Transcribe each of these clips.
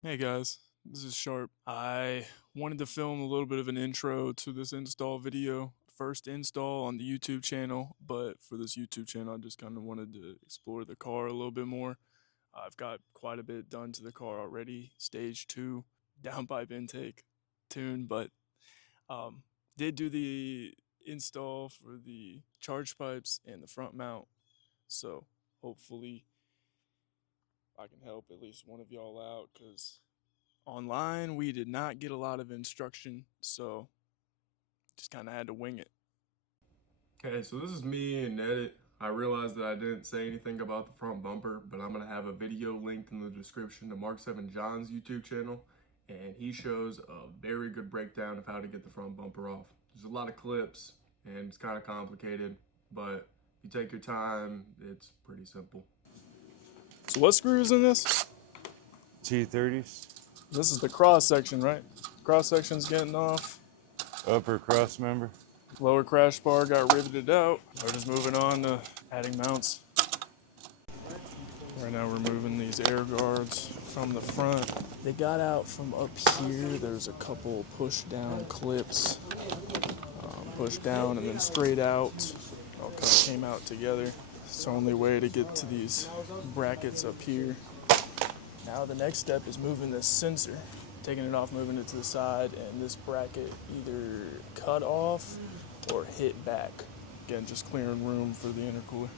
Hey guys, this is Sharp. I wanted to film a little bit of an intro to this install video. First install on the YouTube channel, but for this YouTube channel, I just kind of wanted to explore the car a little bit more. I've got quite a bit done to the car already. Stage 2, downpipe intake tune, but um, did do the install for the charge pipes and the front mount. So hopefully I can help at least one of y'all out, because online we did not get a lot of instruction, so just kind of had to wing it. Okay, so this is me in edit. I realized that I didn't say anything about the front bumper, but I'm going to have a video linked in the description to MK7 John's YouTube channel, and he shows a very good breakdown of how to get the front bumper off. There's a lot of clips, and it's kind of complicated, but if you take your time, it's pretty simple. So what screw is in this? T30s. This is the cross section, right? Cross section's getting off. Upper cross member. Lower crash bar got riveted out. We're just moving on to adding mounts. Right now we're moving these air guards from the front. They got out from up here. There's a couple push down clips. Push down and then straight out. All kind of came out together. It's the only way to get to these brackets up here. Now the next step is moving this sensor, taking it off, moving it to the side, and this bracket either cut off or hit back. Again, just clearing room for the intercooler.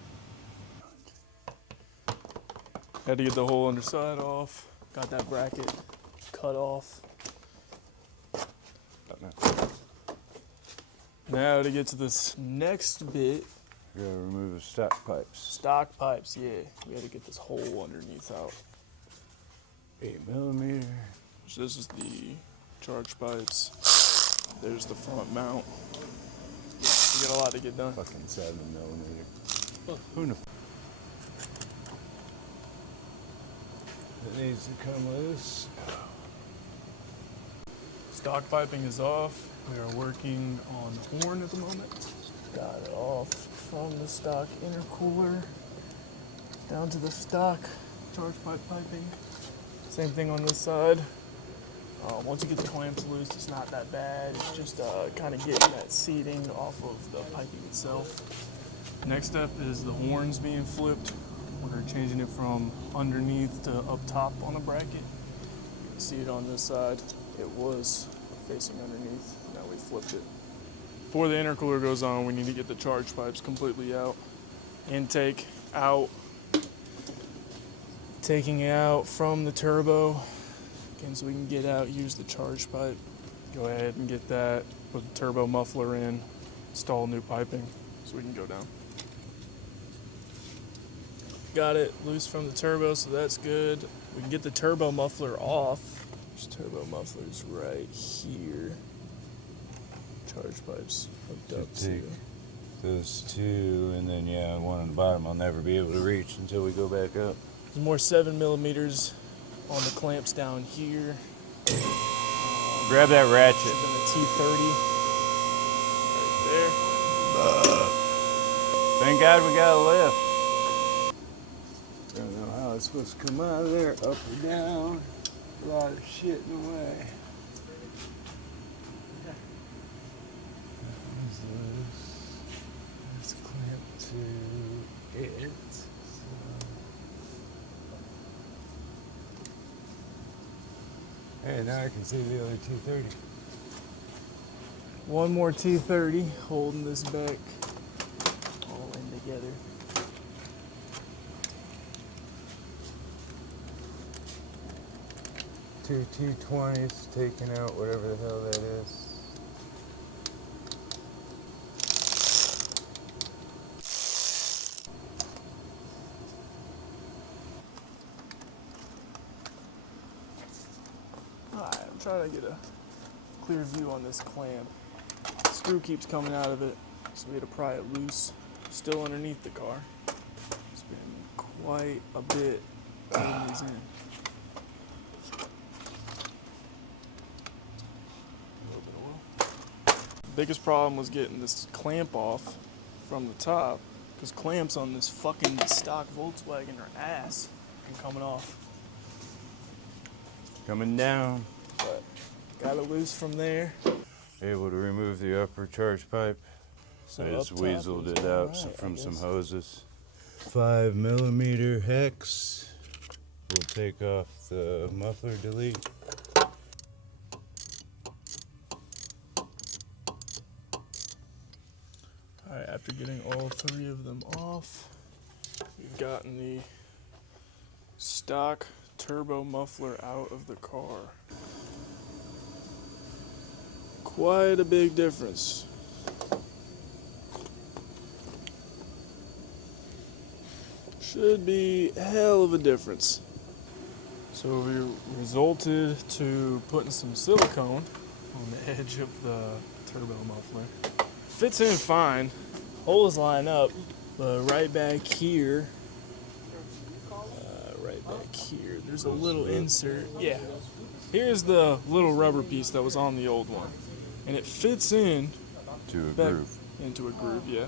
Had to get the whole underside off. Got that bracket cut off. Now to get to this next bit. We gotta remove the stock pipes. Stock pipes, yeah. We had to get this hole underneath out. 8mm. So this is the charge pipes. There's the front mount. We got a lot to get done. Fucking 7mm. Who knows? It needs to come loose. Stock piping is off. We are working on the horn at the moment. Got it off from the stock intercooler down to the stock charge pipe piping. Same thing on this side. Once you get the clamps loose, it's not that bad. It's just kind of getting that seating off of the piping itself. Next step is the horns being flipped. We're changing it from underneath to up top on the bracket. You can see it on this side. It was facing underneath. Now we flipped it. Before the intercooler goes on, we need to get the charge pipes completely out. Intake out. Taking it out from the turbo. Again, so we can get out, use the charge pipe. Go ahead and get that, put the turbo muffler in, install new piping so we can go down. Got it loose from the turbo, so that's good. We can get the turbo muffler off. There's turbo mufflers right here. Charge pipes hooked up to. Those two, and then yeah, one on the bottom I'll never be able to reach until we go back up. There's more 7mm on the clamps down here. Grab that ratchet. And the T30 right there. Thank God we got a lift. I don't know how it's supposed to come out of there, up or down. A lot of shit in the way. Let's clamp to it. Hey, now I can see the other T30. One more T30 holding this back all in together. Two T20s taking out whatever the hell that is. Alright, I'm trying to get a clear view on this clamp. Screw keeps coming out of it, so we had to pry it loose. Still underneath the car. It's been quite a bit holding these in. Biggest problem was getting this clamp off from the top, because clamps on this fucking stock Volkswagen are ass and coming off. Coming down. but got it loose from there. Able to remove the upper charge pipe. So I just up top weaseled is it all out right, from I some guess. hoses. 5mm hex. We'll take off the muffler delete. Alright, after getting all 3 of them off, we've gotten the stock turbo muffler out of the car. Quite a big difference. Should be a hell of a difference. So we resulted to putting some silicone on the edge of the turbo muffler. Fits in fine, holes line up, but right back here, there's a little insert. Yeah, here's the little rubber piece that was on the old one, and it fits in To a back groove. into a groove. Yeah,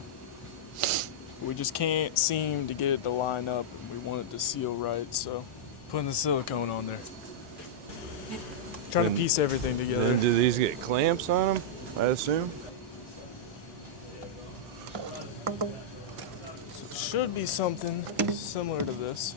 we just can't seem to get it to line up. We want it to seal right, so putting the silicone on there. Trying to piece everything together. Then do these get clamps on them, I assume? So it should be something similar to this.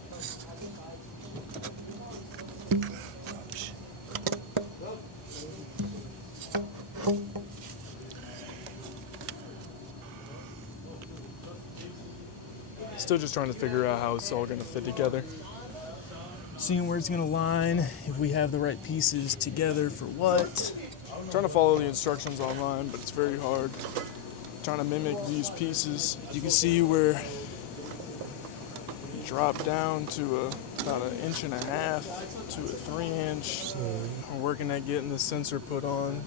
Still just trying to figure out how it's all going to fit together. Seeing where it's going to line, if we have the right pieces together for what. I'm trying to follow the instructions online, but it's very hard. Trying to mimic these pieces. You can see where you drop down to about 1.5 inches to a 3-inch. We're working at getting the sensor put on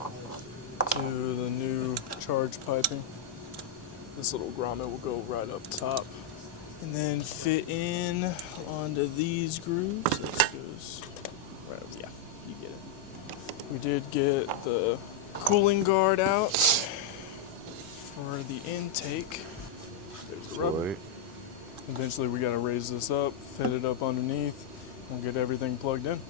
to the new charge piping. This little grommet will go right up top. And then fit in onto these grooves. This goes right, yeah, you get it. We did get the cooling guard out for the intake. There's the rubber. Sweet. Eventually we gotta raise this up, fit it up underneath, and get everything plugged in.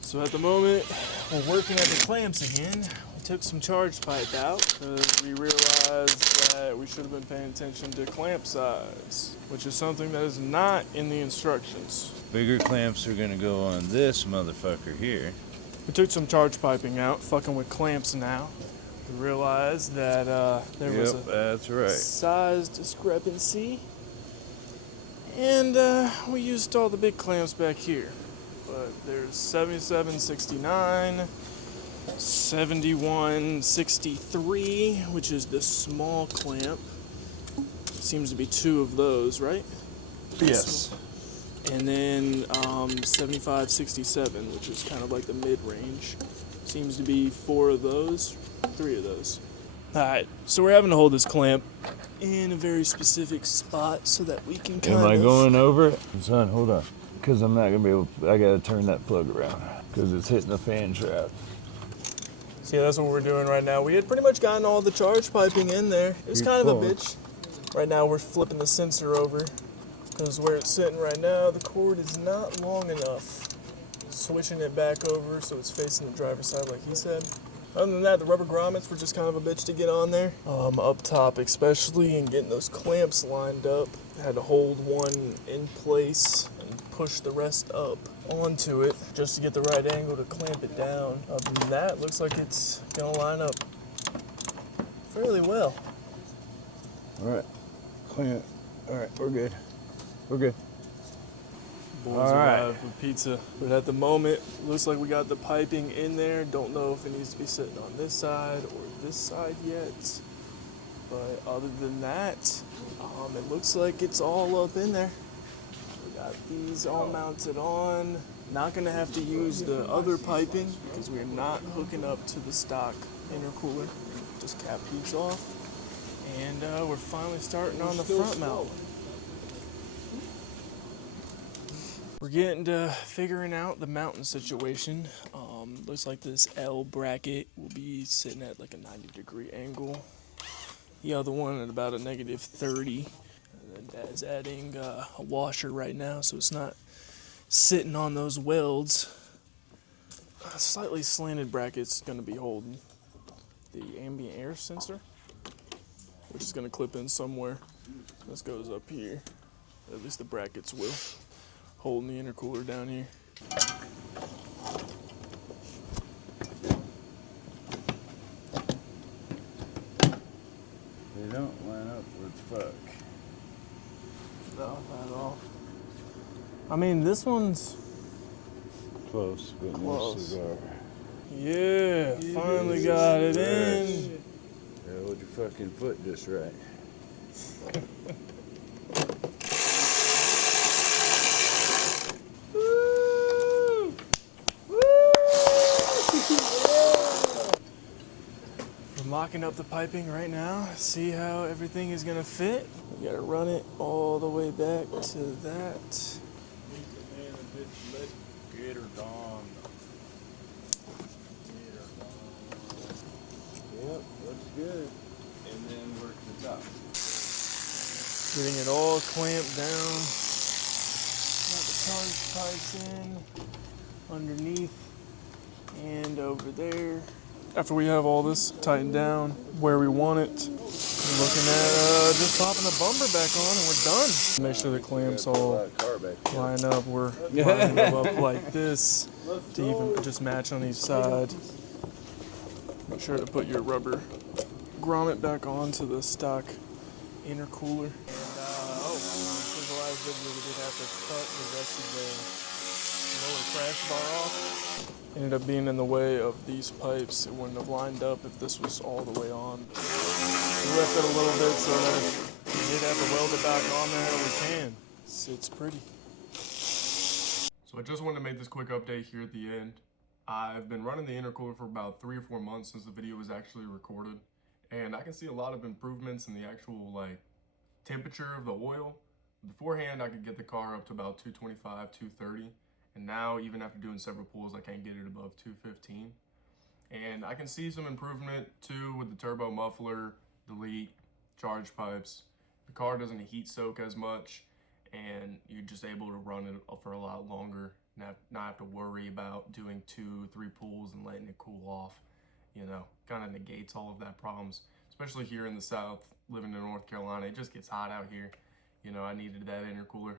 So at the moment, we're working at the clamps again. We took some charge pipe out because we realized that we should have been paying attention to clamp size, which is something that is not in the instructions. Bigger clamps are gonna go on this motherfucker here. We took some charge piping out, fucking with clamps now. We realized that there was a that's right. size discrepancy, and we used all the big clamps back here. But there's 7769, 7163, which is the small clamp. Seems to be 2 of those, right? Yes. And then 7567, which is kind of like the mid-range. Seems to be 4 of those, 3 of those. Alright, so we're having to hold this clamp in a very specific spot so that we can kind Am of... I going over it? Son, hold on. Because I'm not going to be able to, I got to turn that plug around. Because it's hitting the fan trap. So yeah, that's what we're doing right now. We had pretty much gotten all the charge piping in there. It was Keep kind of a pulling. bitch. Right now we're flipping the sensor over because where it's sitting right now, the cord is not long enough. Switching it back over so it's facing the driver's side like he said. Other than that, the rubber grommets were just kind of a bitch to get on there. Up top especially, and getting those clamps lined up. I had to hold one in place and push the rest up onto it just to get the right angle to clamp it down. Other than that, looks like it's gonna line up fairly well. All right. Clamp. All right, we're good. We're good. Boys All right. arrived with pizza, but at the moment, looks like we got the piping in there. Don't know if it needs to be sitting on this side or this side yet. But other than that, it looks like it's all up in there. We got these all mounted on. Not gonna have to use the other piping because we're not hooking up to the stock intercooler. Just cap heats off. And we're finally starting on the front mount. We're getting to figuring out the mountain situation. Looks like this L bracket will be sitting at like a 90-degree angle. The other one at about a -30. And then Dad's adding a washer right now, so it's not sitting on those welds. slightly slanted bracket's going to be holding the ambient air sensor, which is going to clip in somewhere. This goes up here. At least the brackets will, holding the intercooler down here. They don't line up with fuck. No, not at all. I mean, this one's Close, but no close. cigar. Yeah, finally got it in. Yeah, hold your fucking foot just right. Woo! Woo! We're mocking up the piping right now. See how everything is gonna fit. We gotta run it all the way back to that. Get her gone. Yep, looks good. And then work the top. Getting it all clamped down. Got the charge pipes in underneath and over there. After we have all this tightened down where we want it, we're looking at just popping the bumper back on and we're done. Make sure the clamps all line up. We're lining them up like this to even just match on each side. Make sure to put your rubber grommet back onto the stock intercooler. And this is the last video we did have to cut the rest of the lower crash bar off. Ended up being in the way of these pipes. It wouldn't have lined up if this was all the way on. We left it a little bit so that if we did have to weld it back on there, we can. It's pretty. So I just wanted to make this quick update here at the end. I've been running the intercooler for about 3 or 4 months since the video was actually recorded. And I can see a lot of improvements in the actual temperature of the oil. Beforehand, I could get the car up to about 225, 230. And now, even after doing several pulls, I can't get it above 215. And I can see some improvement too with the turbo muffler, delete, charge pipes. The car doesn't heat soak as much, and you're just able to run it for a lot longer, not have to worry about doing 2, 3 pulls and letting it cool off. You know, kind of negates all of that problems, especially here in the South, living in North Carolina. It just gets hot out here. You know, I needed that intercooler.